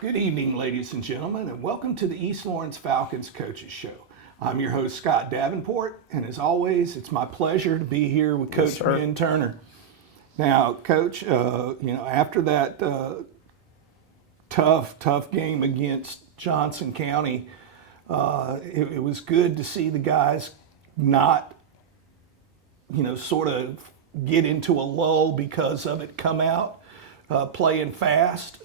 Good evening, ladies and gentlemen, and welcome to the East Lawrence Falcons Coaches Show. I'm your host, Scott Davenport, and as always, it's my pleasure to be here with Coach Ben Turner. Now, Coach, after that tough game against Johnson County, it was good to see the guys not, sort of get into a lull because of it, come out playing fast.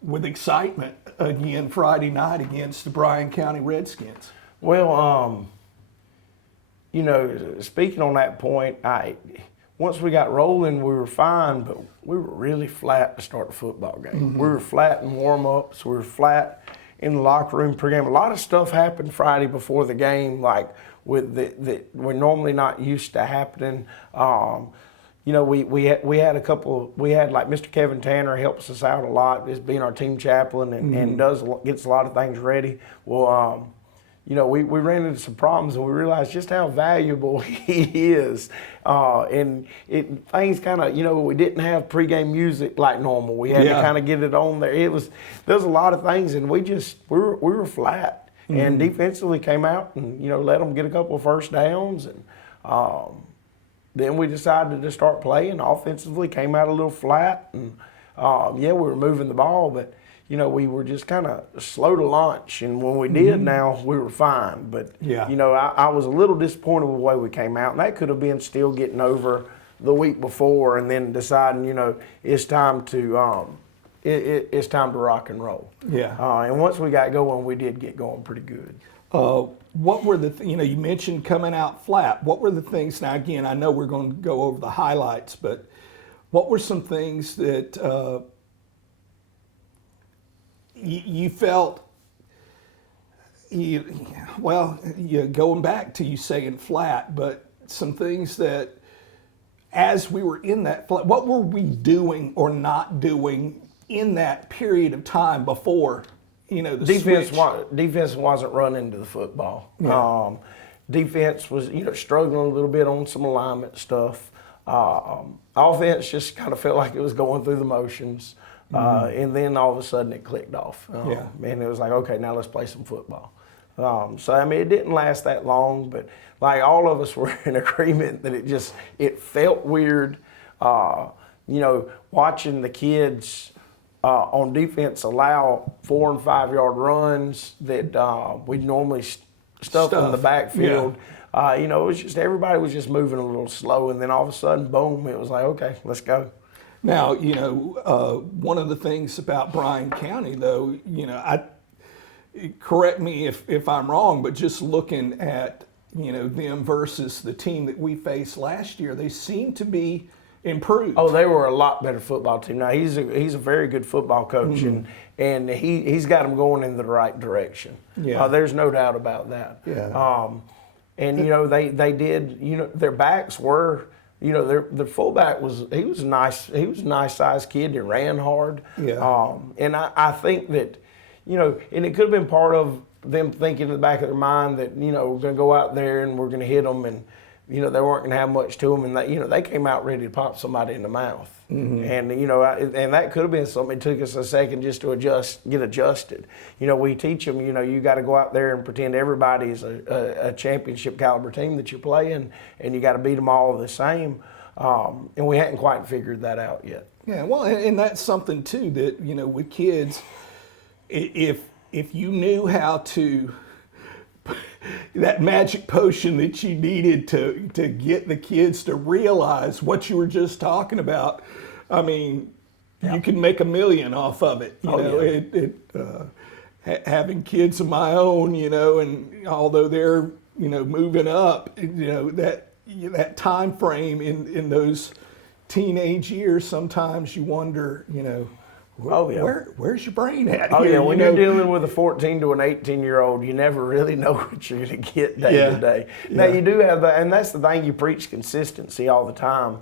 With excitement again Friday night against the Bryan County Redskins. Well, speaking on that point, once we got rolling, we were fine, but we were really flat to start the football game. Mm-hmm. We were flat in warm-ups. We were flat in the locker room pregame. A lot of stuff happened Friday before the game, like with that we're normally not used to happening. We had a couple. We had like Mr. Kevin Tanner helps us out a lot as being our team chaplain and gets a lot of things ready. Well, we ran into some problems and we realized just how valuable he is. Things kind of we didn't have pregame music like normal. We had to kind of get it on there. There's a lot of things and we were flat and defensively came out and let them get a couple of first downs and. Then we decided to start playing. Offensively, came out a little flat, and we were moving the ball, but we were just kind of slow to launch. And when we did, now we were fine. But I was a little disappointed with the way we came out, and that could have been still getting over the week before, and then deciding it's time to it's time to rock and roll. Yeah. And once we got going, we did get going pretty good. What were the, you mentioned coming out flat. What were the things, now again, I know we're going to go over the highlights, but what were some things that you felt, going back to you saying flat, but some things that as we were in that flat, what were we doing or not doing in that period of time before? Defense wasn't running to the football. Yeah. Defense was, struggling a little bit on some alignment stuff. Offense just kind of felt like it was going through the motions. And then all of a sudden it clicked off. And it was like, okay, now let's play some football. It didn't last that long, but like all of us were in agreement that it felt weird. Watching the kids on defense allow 4 and 5 yard runs that we'd normally stuff in the backfield. Yeah. It was just everybody was just moving a little slow, and then all of a sudden, boom! It was like, okay, let's go. Now, one of the things about Bryan County, though, correct me if I'm wrong, but just looking at them versus the team that we faced last year, they seem to be improved. Oh, they were a lot better football team. Now he's a very good football coach, and he's got them going in the right direction. Yeah, there's no doubt about that. Yeah. They did. Their backs were. Their fullback was a nice sized kid that ran hard. Yeah. And I think that, and it could have been part of them thinking in the back of their mind that we're going to go out there and we're going to hit them and. They weren't going to have much to them, and they came out ready to pop somebody in the mouth. Mm-hmm. And that could have been something. It took us a second just to get adjusted. We teach them, you got to go out there and pretend everybody's a championship caliber team that you're playing, and you got to beat them all the same. And we hadn't quite figured that out yet. Yeah, well, and that's something too that with kids, if you knew how to. That magic potion that you needed to get the kids to realize what you were just talking about. I mean, you can make $1 million off of it. Having kids of my own, and although they're moving up, that time frame in those teenage years, sometimes you wonder, where's your brain at? Oh, yeah, when you're dealing with a 14 to an 18-year-old, you never really know what you're going to get day to day. Now, you do have that, and that's the thing, you preach consistency all the time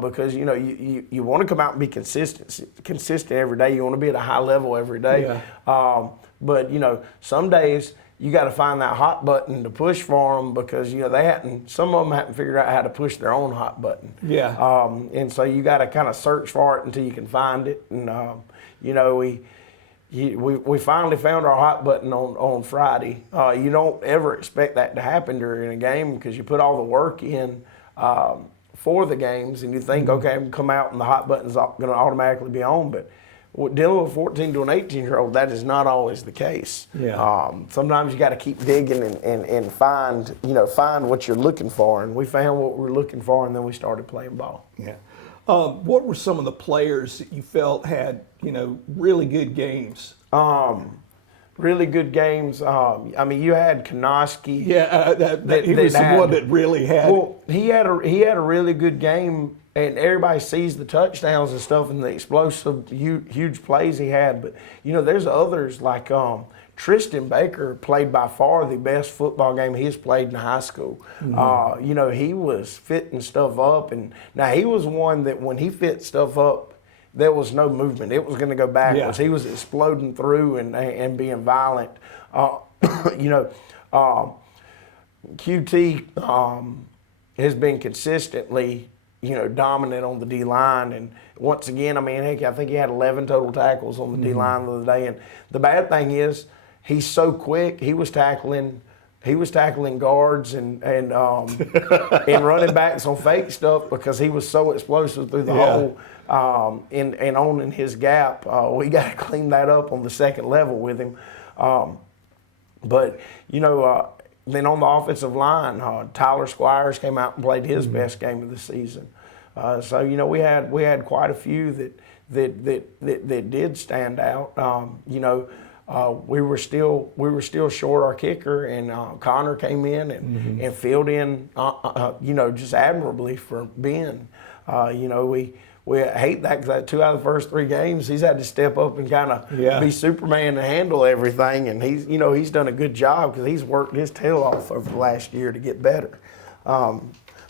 because, you want to come out and be consistent every day. You want to be at a high level every day. Yeah. But, some days you got to find that hot button to push for them, because some of them hadn't figured out how to push their own hot button. Yeah. And so you got to kind of search for it until you can find it. And we finally found our hot button on Friday. You don't ever expect that to happen during a game, because you put all the work in for the games, and you think, okay, I can come out and the hot button's going to automatically be on. But dealing with a 14 to an 18-year-old, that is not always the case. Yeah. Sometimes you got to keep digging and find what you're looking for. And we found what we were looking for, and then we started playing ball. Yeah. What were some of the players that you felt had, really good games? Really good games. You had Konoski. Yeah, he was the one that really had. Well, he had a really good game, and everybody sees the touchdowns and stuff and the explosive, huge plays he had. But there's others like Tristan Baker played by far the best football game he's played in high school. Mm-hmm. He was fitting stuff up, and now he was one that when he fit stuff up, there was no movement. It was going to go backwards. Yeah. He was exploding through and being violent. QT has been consistently, dominant on the D-line. And once again, I think he had 11 total tackles on the D-line the other day. And the bad thing is he's so quick. He was tackling guards and running backs on fake stuff because he was so explosive through the hole. And owning his gap, we got to clean that up on the second level with him. Then on the offensive line, Tyler Squires came out and played his best game of the season. We had quite a few that did stand out. We were still short our kicker, and Connor came in and filled in, just admirably for Ben. We hate that because 2 out of the first 3 games, he's had to step up and kind of be Superman and handle everything. And he's done a good job because he's worked his tail off over the last year to get better.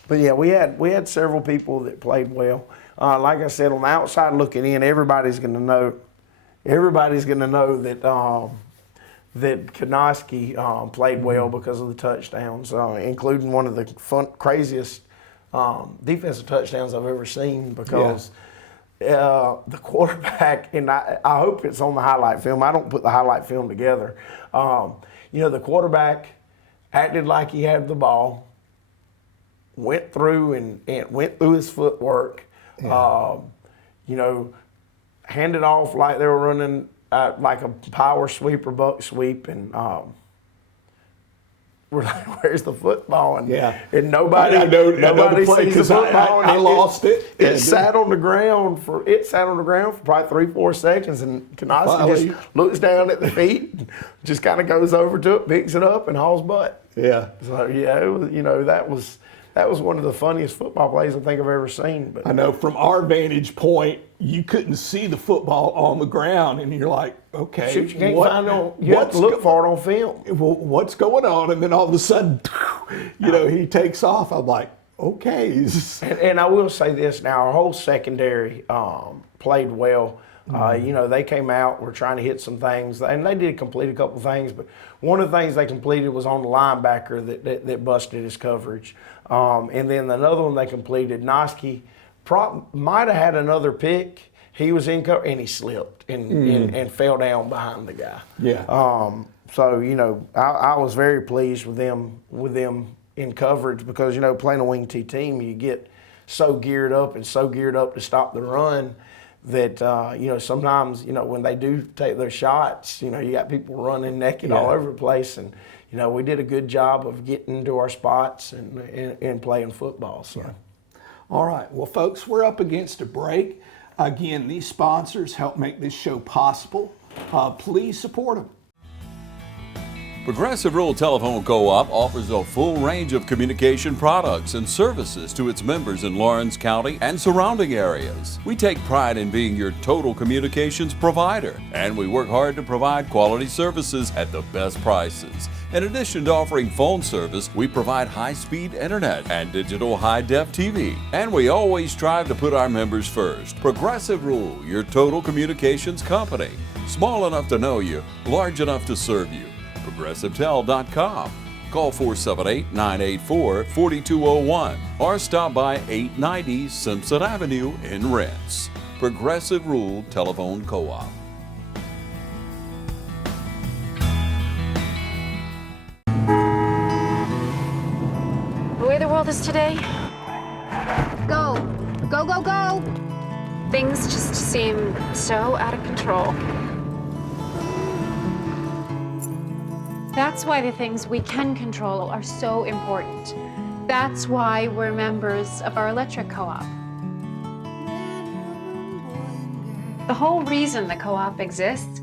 We had several people that played well. Like I said, on the outside looking in, everybody's going to know that that Konoski played well because of the touchdowns, including one of the craziest defensive touchdowns I've ever seen, because the quarterback, and I hope it's on the highlight film. I don't put the highlight film together. The quarterback acted like he had the ball, went through and went through his footwork, handed off like they were running like a power sweep or buck sweep, and we're like, "Where's the football?" And nobody sees the football. I lost it. It sat on the ground for probably 3-4 seconds, and Konoski just looks down at the feet, and just kind of goes over to it, picks it up, and hauls butt. Yeah. So it was, that was one of the funniest football plays I think I've ever seen. But I know from our vantage point, you couldn't see the football on the ground, and you're like, okay, shoot, you can't find you have to look for it on film. Well, what's going on? And then all of a sudden, he takes off. I'm like, okay. And I will say this now, our whole secondary played well. They came out, were trying to hit some things, and they did complete a couple things, but one of the things they completed was on the linebacker that busted his coverage. And then another one they completed, Noski might have had another pick. He was in cover, and he slipped and fell down behind the guy. Yeah. I was very pleased with them in coverage, because, playing a wing T team, you get so geared up to stop the run that, sometimes, when they do take their shots, you got people running naked all over the place. And, we did a good job of getting into our spots and playing football. So. Yeah. All right. Well, folks, we're up against a break. Again, these sponsors help make this show possible. Please support them. Progressive Rural Telephone Co-op offers a full range of communication products and services to its members in Lawrence County and surrounding areas. We take pride in being your total communications provider, and we work hard to provide quality services at the best prices. In addition to offering phone service, we provide high-speed internet and digital high-def TV. And we always strive to put our members first. Progressive Rural, your total communications company. Small enough to know you, large enough to serve you. ProgressiveTel.com. Call 478-984-4201 or stop by 890 Simpson Avenue in Renton. Progressive Rural Telephone Co-op. The way the world is today, Go, go, go, go. things just seem so out of control. That's why the things we can control are so important. That's why we're members of our electric co-op. The whole reason the co-op exists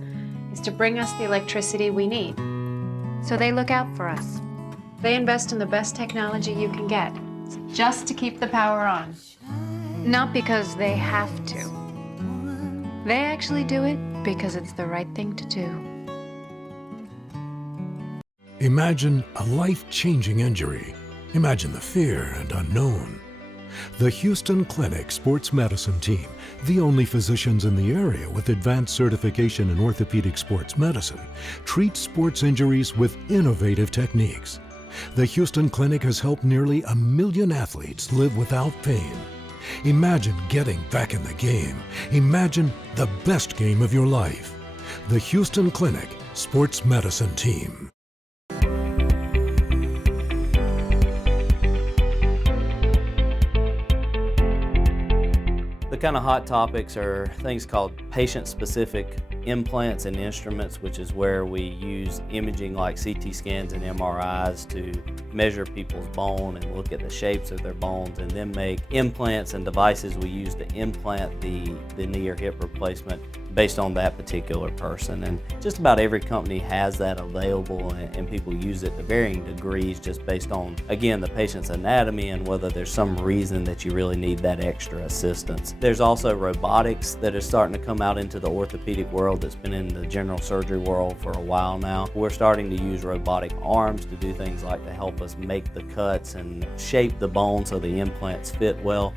is to bring us the electricity we need. So they look out for us. They invest in the best technology you can get, just to keep the power on. Not because they have to. They actually do it because it's the right thing to do. Imagine a life-changing injury. Imagine the fear and unknown. The Houston Clinic Sports Medicine Team, the only physicians in the area with advanced certification in orthopedic sports medicine, treats sports injuries with innovative techniques. The Houston Clinic has helped nearly 1 million athletes live without pain. Imagine getting back in the game. Imagine the best game of your life. The Houston Clinic Sports Medicine Team. The kind of hot topics are things called patient-specific implants and instruments, which is where we use imaging like CT scans and MRIs to measure people's bone and look at the shapes of their bones, and then make implants and devices we use to implant the knee or hip replacement based on that particular person. And just about every company has that available, and people use it to varying degrees just based on, again, the patient's anatomy and whether there's some reason that you really need that extra assistance. There's also robotics that is starting to come out into the orthopedic world that's been in the general surgery world for a while now. We're starting to use robotic arms to do things like to help us make the cuts and shape the bone so the implants fit well.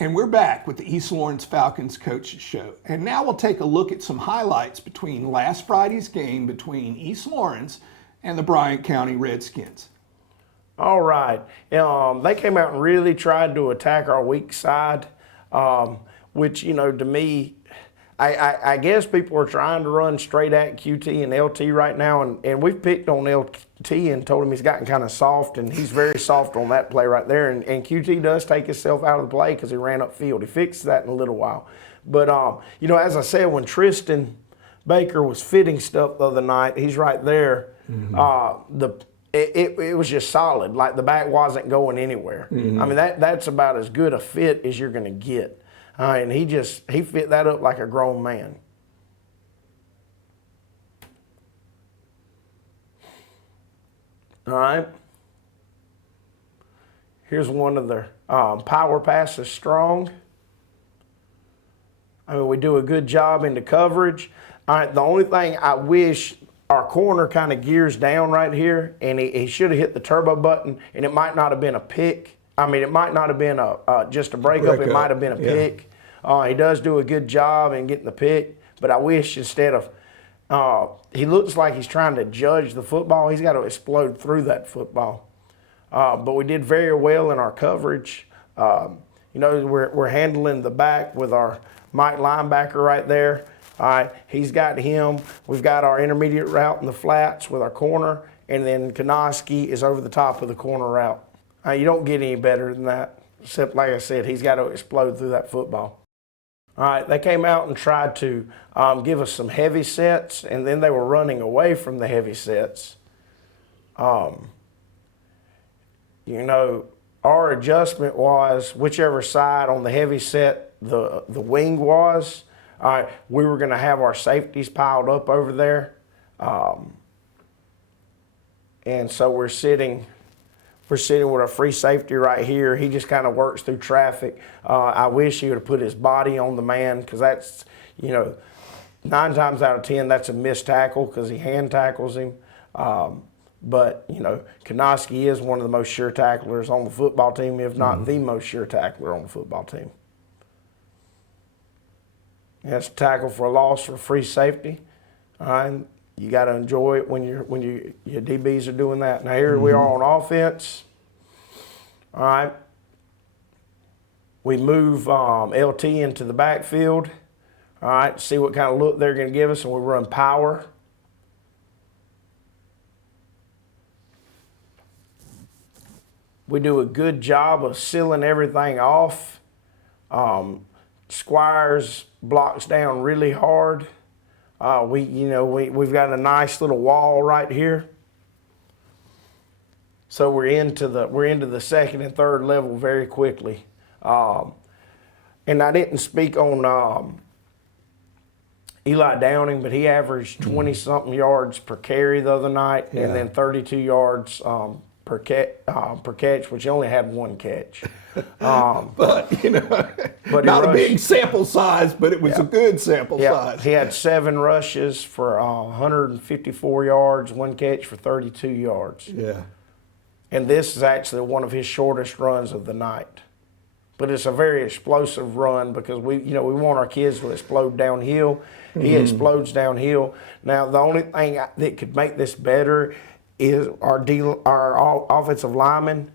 And we're back with the East Lawrence Falcons Coaches Show. And now we'll take a look at some highlights between last Friday's game between East Lawrence and the Bryant County Redskins. All right. They came out and really tried to attack our weak side, which, you know, to me, I guess people are trying to run straight at QT and LT right now, and we've picked on LT and told him he's gotten kind of soft, and he's very soft on that play right there. And QT does take himself out of the play because he ran upfield. He fixed that in a little while. But, you know, as I said, when Tristan Baker was fitting stuff the other night, he's right there. Mm-hmm. It was just solid. Like the back wasn't going anywhere. Mm-hmm. I mean, that's about as good a fit as you're going to get. And he fit that up like a grown man. All right. Here's one of the power passes strong. I mean, we do a good job into coverage. All right, the only thing I wish, our corner kind of gears down right here, and he should have hit the turbo button, and it might not have been a pick. I mean, it might not have been just a breakup. It might have been a pick. He does do a good job in getting the pick, but I wish instead of, he looks like he's trying to judge the football. He's got to explode through that football. But we did very well in our coverage. You know, we're handling the back with our Mike linebacker right there. All right, he's got him. We've got our intermediate route in the flats with our corner, and then Konoski is over the top of the corner route. You don't get any better than that, except, like I said, he's got to explode through that football. All right, they came out and tried to give us some heavy sets, and then they were running away from the heavy sets. You know, our adjustment was whichever side on the heavy set the wing was. All right, we were going to have our safeties piled up over there. And so we're sitting with a free safety right here. He just kind of works through traffic. I wish he would have put his body on the man, because that's, you know, 9 times out of 10, that's a missed tackle because he hand tackles him. But, you know, Konoski is one of the most sure tacklers on the football team, if not the most sure tackler on the football team. That's a tackle for a loss for free safety. All right, you got to enjoy it when your DBs are doing that. Now here we are on offense. All right, we move LT into the backfield. All right, see what kind of look they're going to give us, and we run power. We do a good job of sealing everything off. Squires blocks down really hard. We've got a nice little wall right here. So we're into the second and third level very quickly. And I didn't speak on Eli Downing, but he averaged 20-something yards per carry the other night, and then 32 yards per catch, which he only had one catch. But But not a big sample size, but it was a good sample size. He had 7 rushes for 154 yards, 1 catch for 32 yards. Yeah. And this is actually one of his shortest runs of the night. But it's a very explosive run because we want our kids to explode downhill. He explodes downhill. Now, the only thing that could make this better is our offensive linemen.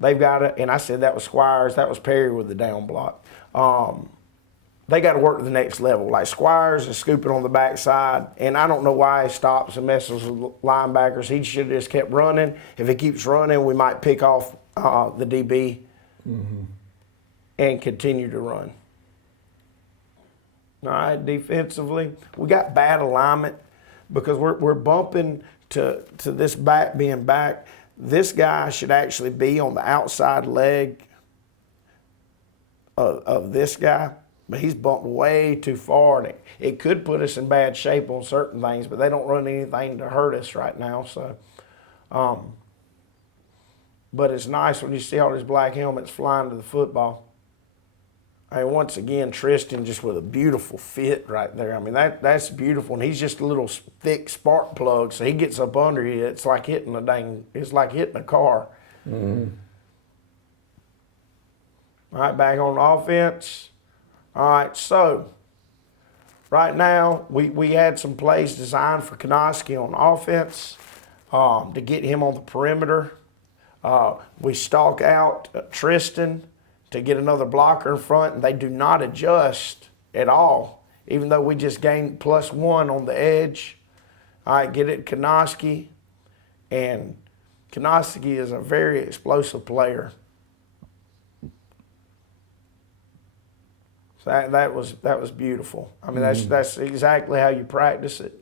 They've got it, and I said that was Squires. That was Perry with the down block. They got to work to the next level. Like Squires is scooping on the backside, and I don't know why he stops and messes with linebackers. He should have just kept running. If he keeps running, we might pick off the DB and continue to run. All right, defensively, we got bad alignment because we're bumping to this back being back. This guy should actually be on the outside leg of this guy, but he's bumped way too far. And it could put us in bad shape on certain things, but they don't run anything to hurt us right now. So, but it's nice when you see all these black helmets flying to the football. I mean, once again, Tristan just with a beautiful fit right there. I mean, that's beautiful, and he's just a little thick spark plug, so he gets up under you. It's like hitting a car. All right, back on offense. All right, so right now we had some plays designed for Konoski on offense to get him on the perimeter. We stalk out Tristan to get another blocker in front, and they do not adjust at all, even though we just gained +1 on the edge. All right, get it Konoski, and Konoski is a very explosive player. So that was beautiful. I mean, that's exactly how you practice it.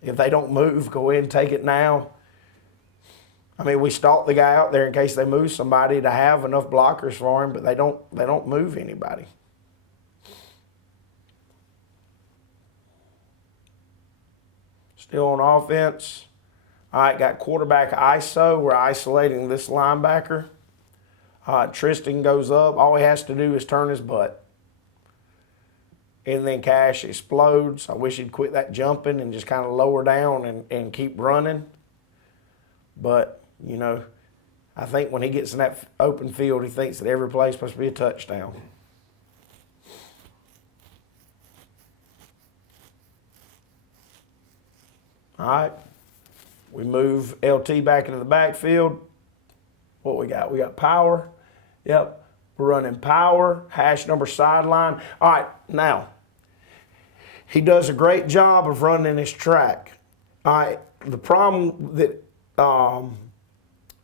If they don't move, go ahead and take it now. I mean, we stalk the guy out there in case they move somebody to have enough blockers for him, but they don't move anybody. Still on offense. All right, got quarterback ISO. We're isolating this linebacker. Tristan goes up. All he has to do is turn his butt. And then Cash explodes. I wish he'd quit that jumping and just kind of lower down and keep running. But, I think when he gets in that open field, he thinks that every play is supposed to be a touchdown. All right. We move LT back into the backfield. What we got? We got power. Yep. We're running power, hash number sideline. All right. Now, he does a great job of running his track. All right. The problem that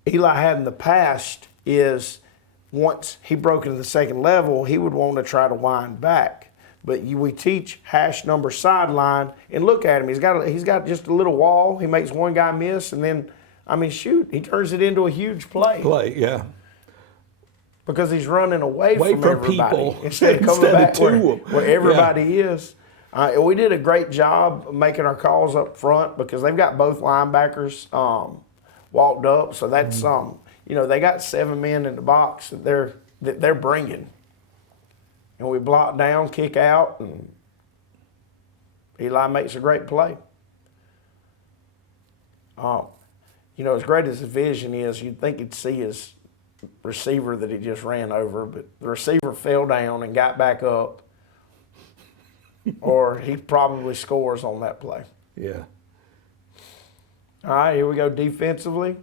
Eli had in the past is once he broke into the second level, he would want to try to wind back. But we teach hash number sideline, and look at him. He's got just a little wall. He makes one guy miss, and then, he turns it into a huge play. Yeah. Because he's running away from everybody people instead of coming back to where everybody is. We did a great job of making our calls up front because they've got both linebackers walked up. So that's they got 7 men in the box that they're bringing, and we block down, kick out, and Eli makes a great play. As great as his vision is, you'd think he'd see his receiver that he just ran over, but the receiver fell down and got back up, or he probably scores on that play. Yeah. All right, here we go defensively.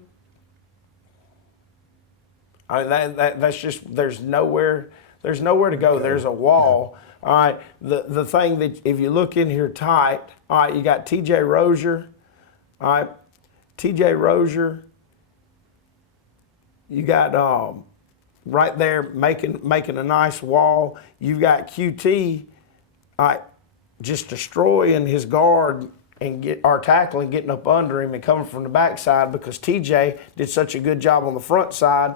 I mean, that's just, there's nowhere to go. There's a wall. Yeah. All right, the thing that, if you look in here tight, all right, you got T.J. Rozier. All right, T.J. Rozier. You got right there making a nice wall. You've got QT just destroying his guard and our tackling, getting up under him and coming from the backside, because TJ did such a good job on the front side.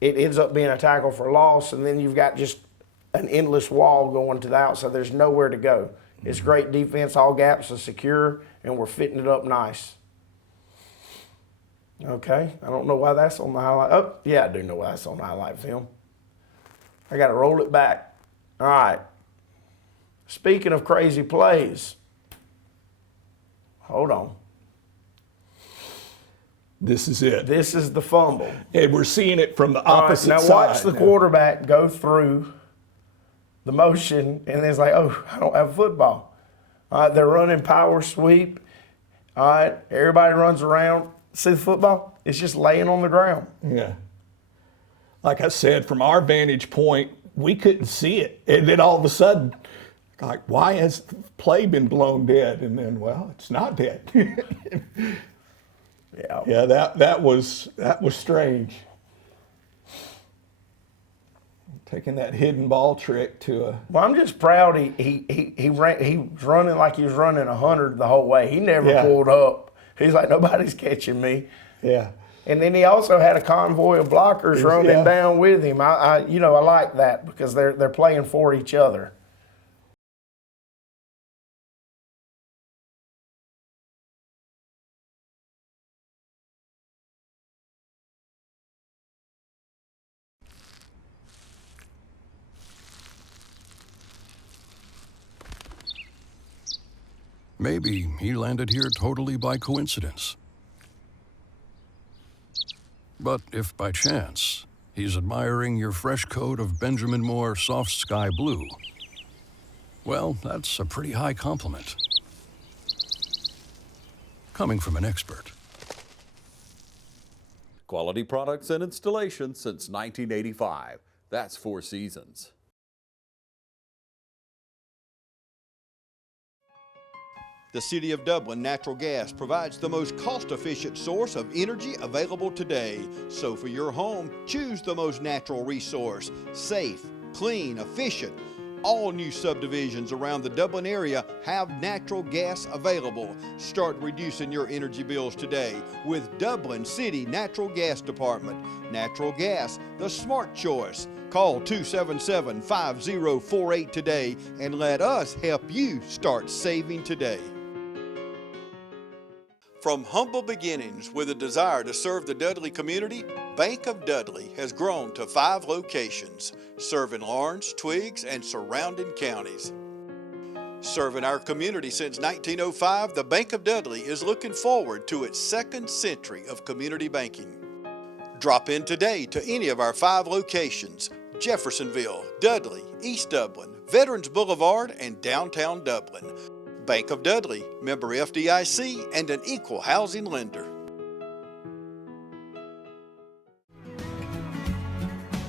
It ends up being a tackle for loss, and then you've got just an endless wall going to the outside. There's nowhere to go. It's great defense. All gaps are secure, and we're fitting it up nice. Okay, I don't know why that's on the highlight. Oh, yeah, I do know why that's on the highlight film. I got to roll it back. All right. Speaking of crazy plays, hold on. This is it. This is the fumble. And we're seeing it from the opposite side. Now watch the quarterback go through the motion, and it's like, oh, I don't have a football. All right, they're running power sweep. All right, everybody runs around. See the football? It's just laying on the ground. Yeah. Like I said, from our vantage point, we couldn't see it. And then all of a sudden, like, why has the play been blown dead? And then, well, it's not dead. Yeah, that was strange. Taking that hidden ball trick to a. Well, I'm just proud he was running like he was running 100 the whole way. He never pulled up. He's like, nobody's catching me. Yeah. And then he also had a convoy of blockers running down with him. I like that, because they're playing for each other. Maybe he landed here totally by coincidence. But if by chance he's admiring your fresh coat of Benjamin Moore soft sky blue, well, that's a pretty high compliment. Coming from an expert. Quality products and installation since 1985. That's 4 Seasons. The City of Dublin Natural Gas provides the most cost-efficient source of energy available today. So for your home, choose the most natural resource. Safe, clean, efficient. All new subdivisions around the Dublin area have natural gas available. Start reducing your energy bills today with Dublin City Natural Gas Department. Natural gas, the smart choice. Call 277-5048 today and let us help you start saving today. From humble beginnings with a desire to serve the Dudley community, Bank of Dudley has grown to 5 locations, serving Lawrence, Twiggs, and surrounding counties. Serving our community since 1905, the Bank of Dudley is looking forward to its 2nd century of community banking. Drop in today to any of our 5 locations: Jeffersonville, Dudley, East Dublin, Veterans Boulevard, and downtown Dublin. Bank of Dudley, member FDIC, and an equal housing lender.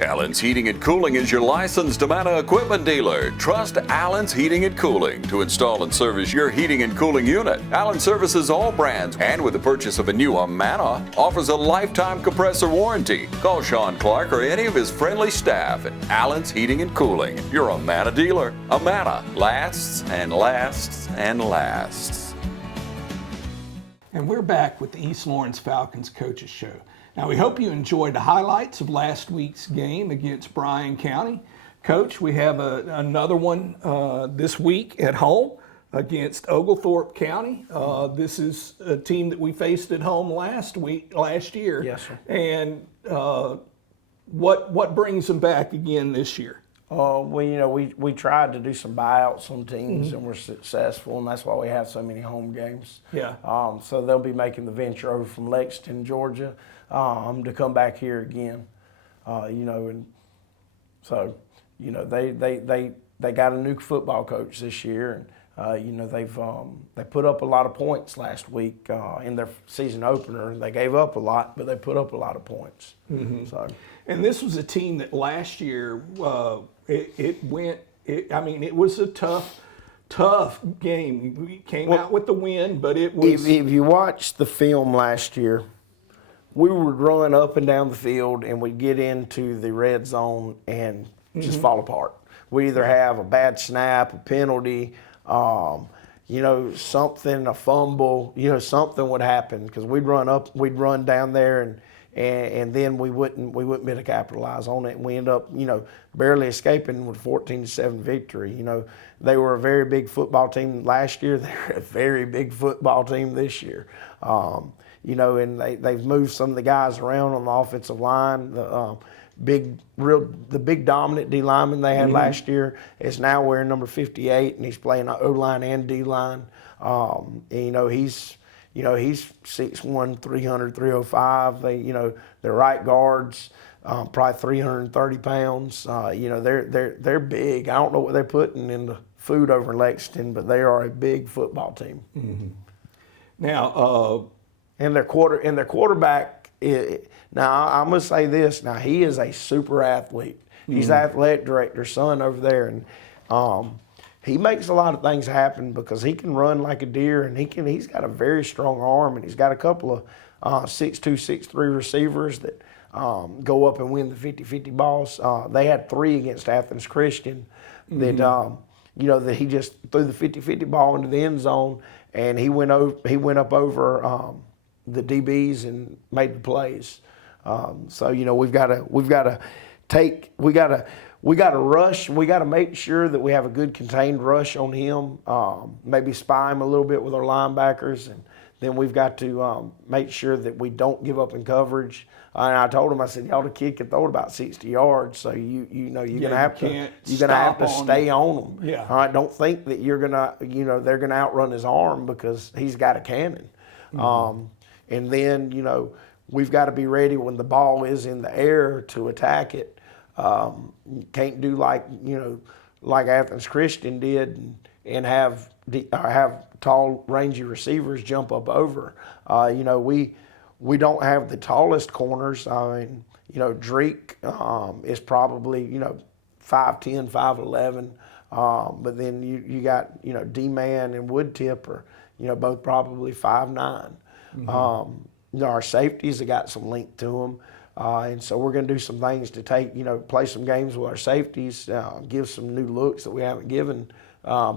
Allen's Heating and Cooling is your licensed Amana equipment dealer. Trust Allen's Heating and Cooling to install and service your heating and cooling unit. Allen services all brands, and with the purchase of a new Amana, offers a lifetime compressor warranty. Call Sean Clark or any of his friendly staff at Allen's Heating and Cooling, your Amana dealer. Amana lasts and lasts and lasts. And we're back with the East Lawrence Falcons Coaches Show. Now, we hope you enjoyed the highlights of last week's game against Bryan County. Coach, we have another one this week at home against Oglethorpe County. This is a team that we faced at home last year. Yes, sir. And what brings them back again this year? We tried to do some buyouts on teams, and we're successful, and that's why we have so many home games. Yeah. So they'll be making the venture over from Lexington, Georgia, to come back here again. And so, they they got a new football coach this year, and you know they put up a lot of points last week in their season opener. They gave up a lot, but they put up a lot of points. So, and this was a team that last year it was a tough game. We came out with the win, but it was. If you watch the film last year, we would run up and down the field, and we'd get into the red zone and just fall apart. We either have a bad snap, a penalty, you know, something, a fumble, you know, something would happen because we'd run down there, and then we wouldn't be able to capitalize on it, and we end up, you know, barely escaping with 14-7 victory. You know, they were a very big football team last year. They're a very big football team this year. You know, and they've moved some of the guys around on the offensive line. The big dominant D lineman they had last year is now wearing number 58, and he's playing O-line and D-line. And, you know, he's 6'1", 300, 305. They're right guards, probably 330 pounds. You know, they're big. I don't know what they're putting in the food over in Lexington, but they are a big football team. Now, and their quarterback. Now I'm gonna say this. Now he is a super athlete. He's the athletic director's son over there, and he makes a lot of things happen because he can run like a deer, and he's got a very strong arm, and he's got a couple of 6'2", 6'3" receivers that go up and win the 50-50 balls. They had 3 against Athens Christian that you know, that he just threw the 50-50 ball into the end zone, and he went up over the DBs and made the plays. So you know, we got to rush. We got to make sure that we have a good contained rush on him. Maybe spy him a little bit with our linebackers, and then we've got to make sure that we don't give up in coverage. And I told him, I said, y'all, the kid can throw it about 60 yards, so you're gonna have to stay on them. Yeah. All right, don't think that they're gonna outrun his arm because he's got a cannon. And then, you know, we've got to be ready when the ball is in the air to attack it. You can't do like Athens Christian did and have tall, rangy receivers jump up over. You know, we don't have the tallest corners. I mean, you know, Drake is probably, you know, 5'10", 5'11". But then you got, you know, D-Man and Woodtip are, you know, both probably 5'9". You know, our safeties have got some length to them. And so we're going to do some things to play some games with our safeties, give some new looks that we haven't given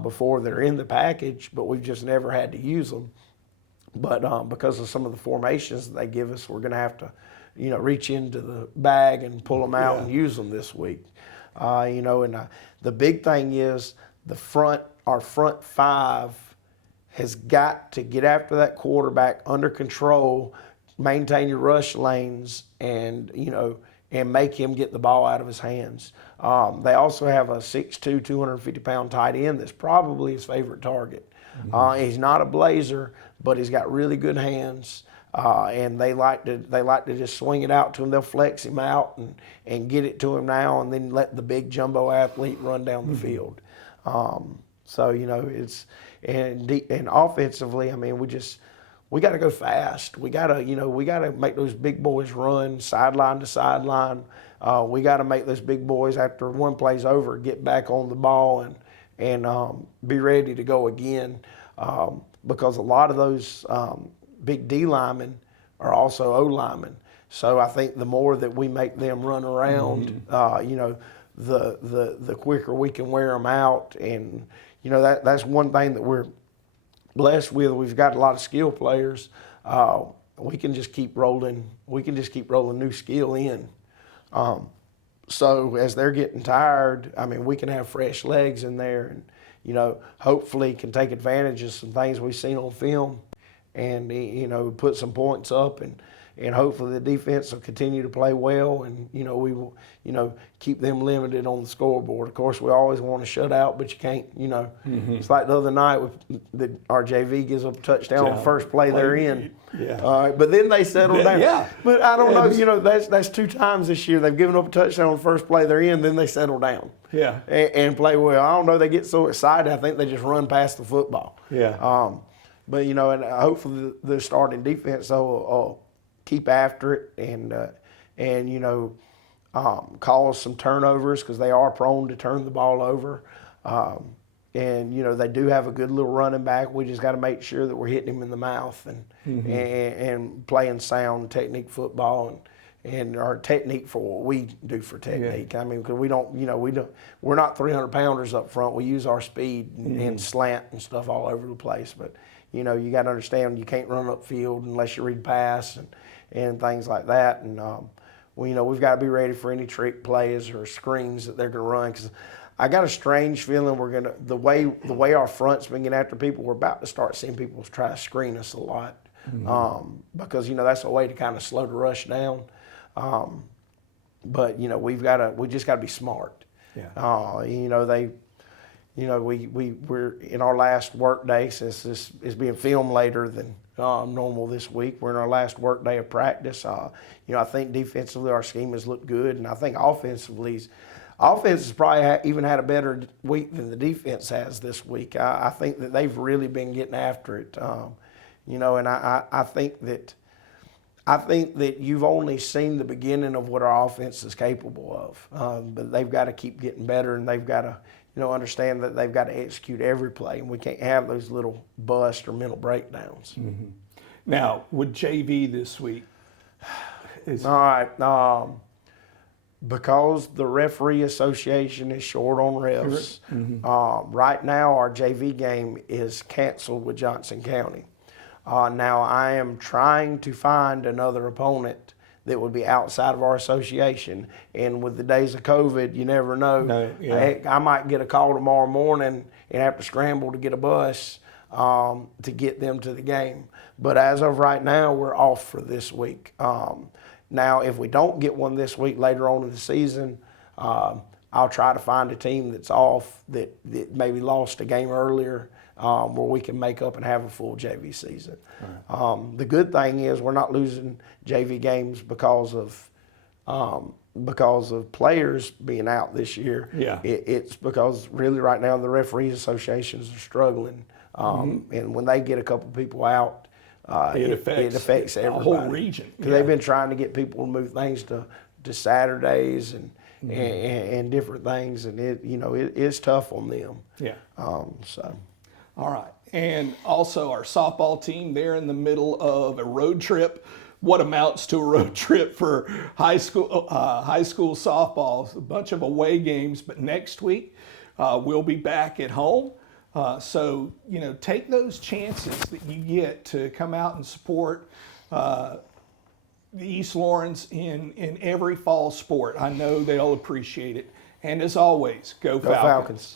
before that are in the package, but we've just never had to use them. But because of some of the formations that they give us, we're going to have to, you know, reach into the bag and pull them out and use them this week. You know, and the big thing is our front 5 has got to get after that quarterback under control, maintain your rush lanes, and, you know, and make him get the ball out of his hands. They also have a 6'2", 250-pound tight end that's probably his favorite target. He's not a blazer, but he's got really good hands, and they like to just swing it out to him. They'll flex him out and get it to him now, and then let the big jumbo athlete run down the field. So, you know, and offensively, I mean, we got to go fast. We got to make those big boys run sideline to sideline. We got to make those big boys, after one play's over, get back on the ball and be ready to go again. Because a lot of those big D linemen are also O linemen. So I think the more that we make them run around, you know, the quicker we can wear them out. And you know, that's one thing that we're blessed with. We've got a lot of skill players. We can just keep rolling. We can just keep rolling new skill in. So as they're getting tired, I mean, we can have fresh legs in there, and you know, hopefully can take advantage of some things we've seen on film, and you know, put some points up and hopefully the defense will continue to play well, and we will keep them limited on the scoreboard. Of course, we always want to shut out, but you can't. It's like the other night our JV gives up a touchdown on the first play they're in. Yeah. But then they settle down. Yeah. But I don't know. That's 2 times this year they've given up a touchdown on the first play they're in. Then they settle down. Yeah. And play well. I don't know. They get so excited. I think they just run past the football. Yeah. But and hopefully the starting defense will keep after it and cause some turnovers, because they are prone to turn the ball over. And they do have a good little running back. We just got to make sure that we're hitting him in the mouth and playing sound technique football and our technique for what we do for technique. I mean, because we're not 300-pounders up front. We use our speed and slant and stuff all over the place. But you got to understand, you can't run upfield unless you read pass and things like that. And we've got to be ready for any trick plays or screens that they're going to run. Because I got a strange feeling the way our front's been getting after people, we're about to start seeing people try to screen us a lot. Because that's a way to kind of slow the rush down. But we just got to be smart. Yeah. We're in our last work day, since this is being filmed later than normal this week. We're in our last work day of practice. I think defensively our scheme has looked good, and I think offense has probably even had a better week than the defense has this week. I think that they've really been getting after it. And I think that you've only seen the beginning of what our offense is capable of. But they've got to keep getting better, and they've got to understand that they've got to execute every play, and we can't have those little bust or mental breakdowns. Now, with JV this week, all right. Because the referee association is short on refs, right now our JV game is canceled with Johnson County. Now I am trying to find another opponent that would be outside of our association. And with the days of COVID, you never know. Heck, I might get a call tomorrow morning and have to scramble to get a bus to get them to the game. But as of right now, we're off for this week. Now, if we don't get one this week later on in the season, I'll try to find a team that's off that maybe lost a game earlier, where we can make up and have a full JV season. Right. The good thing is we're not losing JV games because of players being out this year. Yeah. It's because really right now the referees associations are struggling, and when they get a couple people out, it affects everybody. The whole region. Because they've been trying to get people to move things to Saturdays and different things, and it is tough on them. Yeah. So. All right. And also our softball team, they're in the middle of a road trip. What amounts to a road trip for high school softball? A bunch of away games, but next week we'll be back at home. So, take those chances that you get to come out and support the East Laurens in every fall sport. I know they'll appreciate it. And as always, go Falcons.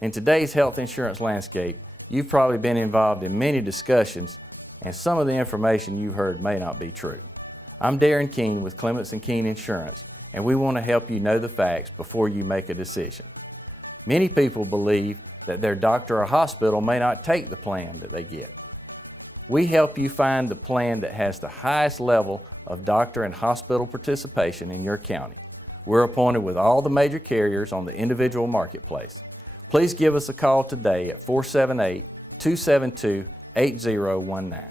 In today's health insurance landscape, you've probably been involved in many discussions, and some of the information you've heard may not be true. I'm Darren Keene with Clements & Keene Insurance, and we want to help you know the facts before you make a decision. Many people believe that their doctor or hospital may not take the plan that they get. We help you find the plan that has the highest level of doctor and hospital participation in your county. We're appointed with all the major carriers on the individual marketplace. Please give us a call today at 478-272-8019.